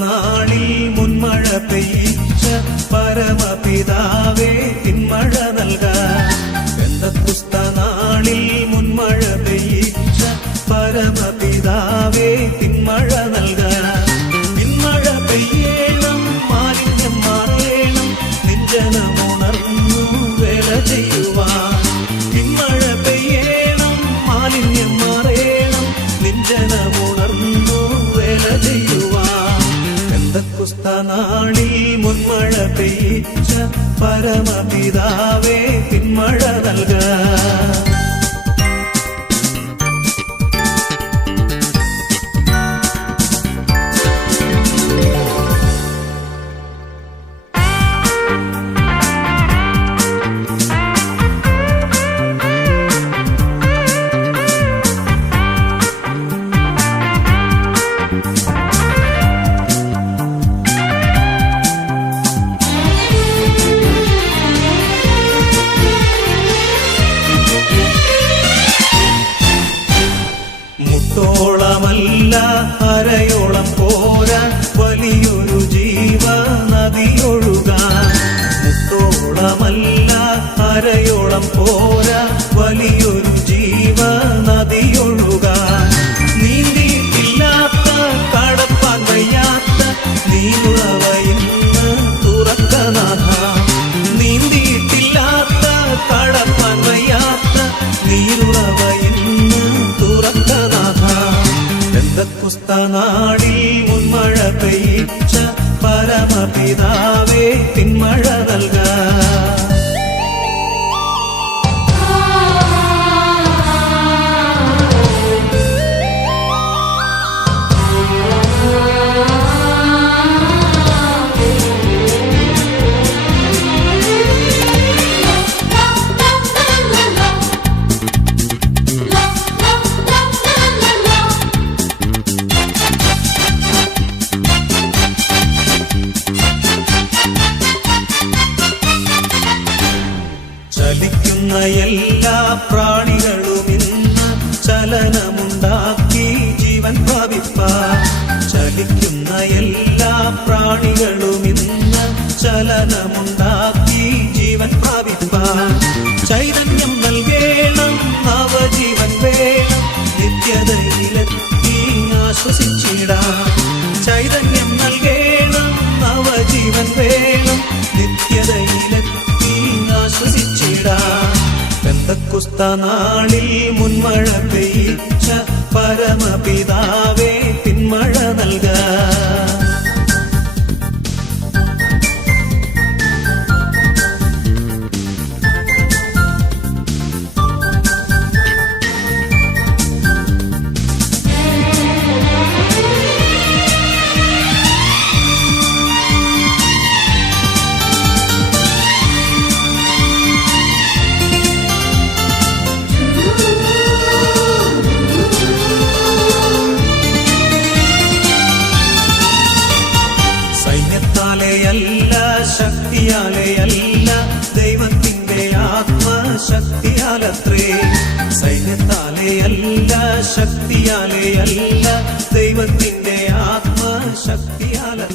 നാളിൽ മുൻമഴ പെയ്യിച്ച പരമപിതാവേ പിന്മഴ നൽകാൻ. പെന്തക്കുസ്ത നാളിൽ മുൻമഴ പെയ്യിച്ച പരമപിതാവേ പിന്മഴ നൽകാൻ. പിന്മഴ പെയ്യണം, മാലിന്യം മാറേണം, നിഞ്ജനമുണർന്നു വേല ചെയ്യുവാൻ. പിന്മഴ പെയ്യണം, മാലിന്യം മാറേണം, നിഞ്ജനമുണർന്നു വേല ചെയ്യുവാൻ. പെന്തക്കുസ്ത നാളിൽ മുൻമഴ പെയ്യിച്ച പരമപിതാവേ പിന്മഴ നൽകാൻ. മുട്ടോളമല്ല അരയോളം പോരാൻ വലിയൊരു ജീവ നദിയൊഴുകാൻ. മുട്ടോളമല്ല അരയോളം പോരാൻ വലിയൊരു ജീവ നദിയൊഴുകാൻ. നീന്തിയിട്ടില്ലാത്ത കടപ്പാൻ വയ്യാത്ത നീരുറവ ഇന്ന് തുറക്കനാഥ. നീന്തിയിട്ടില്ലാത്ത കടപ്പാൻ വയ്യാത്ത നീരുറവ ഇന്ന് തുറക്കനാഥ. പെന്തക്കുസ്ത നാളിൽ മുൻമഴ പെയ്യിച്ച പരമപിതാവേ പിന്മഴ നൽകാൻ. ചലിക്കുന്ന എല്ലാ പ്രാണികളും ഇന്ന് ചലനമുണ്ടാക്കി ജീവൻ പ്രാപിപ്പാൻ. ചലിക്കുന്ന എല്ലാ പ്രാണികളും ഇന്ന് ചലനമുണ്ടാക്കി ജീവൻ പ്രാപിപ്പാൻ. ചൈതന്യം നൽകേണം, നവജീവൻ വേണം, നിത്യതയിലെത്തി ആശ്വസിച്ചിടാം. ചൈതന്യം നൽകേണം, നവജീവൻ വേണം, നിത്യതയിലെത്തി ആശ്വസിച്ചിടാം. പെന്തക്കുസ്ത നാളിൽ മുൻമഴ പെയ്യിച്ച പരമപിതാവേ പിന്മഴ നൽകാൻ. സൈന്യത്താലെയല്ല, ശക്തിയാലെയല്ല, ദൈവത്തിന്റെ ആത്മശക്തിയാലത്രേ. സൈന്യത്താലെയല്ല, ശക്തിയാലെയല്ല, ദൈവത്തിന്റെ ആത്മശക്തിയാലത്രേ.